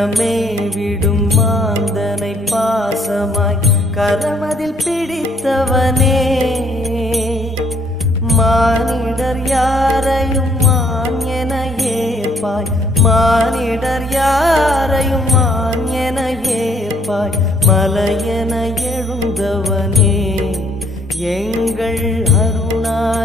கரமே விடும் மாந்தனை பாசமாய் கரமதில் பிடித்தவனே மானிடர் யாரையும் மான் என ஏற்பாய் மானிடர் யாரையும் மான் என ஏற்பாய் மலையென எழுந்தவன்